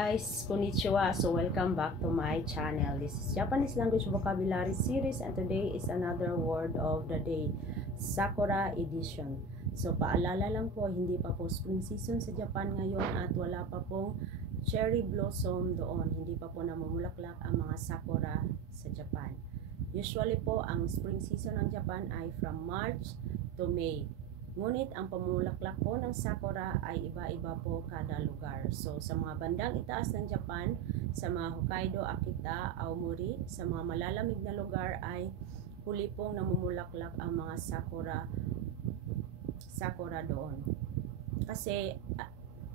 Guys, konnichiwa. So welcome back to my channel. This is Japanese language vocabulary series and today is another word of the day, Sakura edition. So paalala lang po, hindi pa po spring season sa Japan ngayon at wala pa pong cherry blossom doon. Hindi pa po namumulaklak ang mga sakura sa Japan. Usually po, ang spring season ng Japan ay from March to May. Ngunit ang pamulaklak po ng sakura ay iba-iba po kada lugar. So sa mga bandang itaas ng Japan, sa mga Hokkaido, Akita, Aomori, sa mga malalamig na lugar ay huli pong namumulaklak ang mga sakura doon. Kasi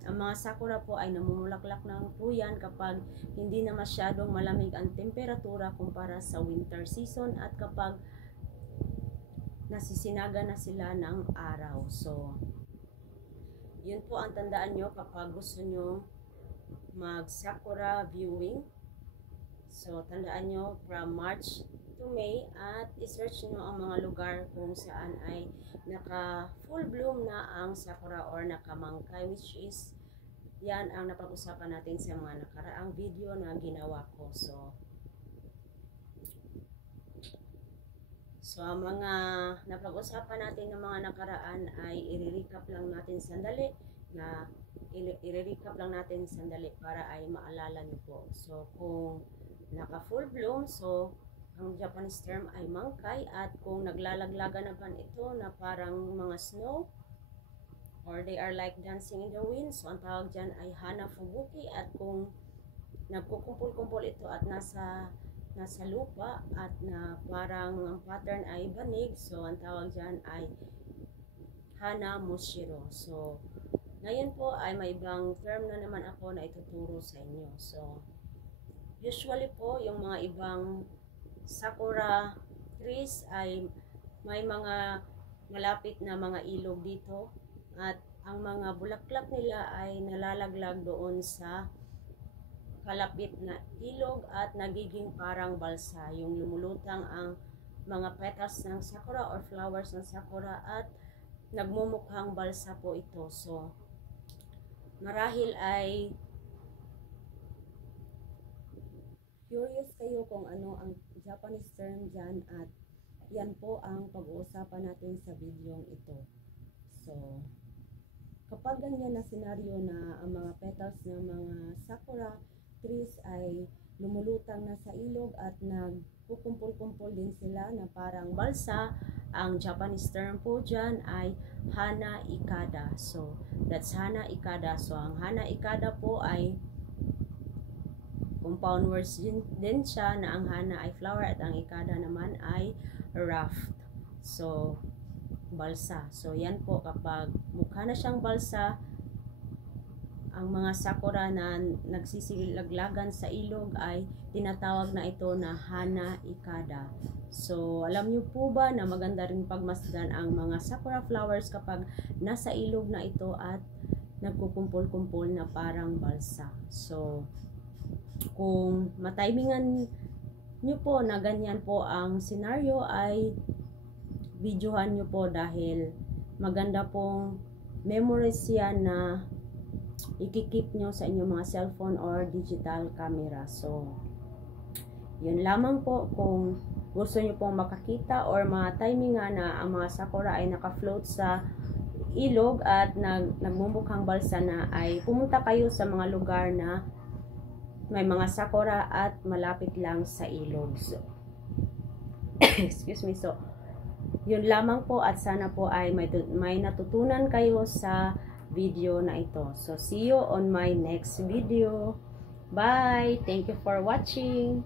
ang mga sakura po ay namumulaklak ng po yan kapag hindi na masyadong malamig ang temperatura kumpara sa winter season at kapag nasisinaga na sila ng araw. So, yun po ang tandaan nyo kapag gusto nyo mag-sakura viewing. So, tandaan nyo from March to May at isearch nyo ang mga lugar kung saan ay naka full bloom na ang sakura or nakamangkay, which is yan ang napag-usapan natin sa mga nakaraang video na ginawa ko. So, ang mga napag-usapan natin ng mga nakaraan ay i-recap lang natin sandali para ay maalala nyo po. So, kung naka full bloom, so ang Japanese term ay mangkay, at kung naglalaglaga naman ito na parang mga snow or they are like dancing in the wind, so ang tawag dyan ay hana fubuki. At kung nagkukumpul-kumpul ito at nasa lupa at na parang ang pattern ay banig, so ang tawag dyan ay hana mushiro. So ngayon po ay may ibang term na naman ako na ituturo sa inyo. So usually po yung mga ibang sakura trees ay may mga malapit na mga ilog dito at ang mga bulaklak nila ay nalalaglag doon sa kalapit na ilog at nagiging parang balsa, yung lumulutang ang mga petals ng sakura or flowers ng sakura at nagmumukhang balsa po ito. So marahil ay curious kayo kung ano ang Japanese term dyan, at yan po ang pag-uusapan natin sa video ito. So kapag ganyan na senaryo na ang mga petals ng mga sakura trees ay lumulutang na sa ilog at nagkukumpul-kumpul din sila na parang balsa, ang Japanese term po dyan ay hana ikada. So that's hana ikada. So ang hana ikada po ay compound words din siya, na ang hana ay flower at ang ikada naman ay raft. So balsa. So yan po, kapag mukha na siyang balsa ang mga sakura na nagsisilaglagan sa ilog ay tinatawag na ito na hana ikada. So alam niyo po ba na maganda rin pagmasdan ang mga sakura flowers kapag nasa ilog na ito at nagkukumpul-kumpul na parang balsa. So kung matimingan niyo po na ganyan po ang senaryo ay videohan niyo po, dahil maganda pong memories yan na ikikip nyo sa inyong mga cellphone or digital camera. So yun lamang po. Kung gusto nyo pong makakita or matimingan na ang mga sakura ay naka-float sa ilog at nagmumukhang balsa na, ay pumunta kayo sa mga lugar na may mga sakura at malapit lang sa ilog. So excuse me. So yun lamang po, at sana po ay may natutunan kayo sa video na ito. So see you on my next video. Bye! Thank you for watching.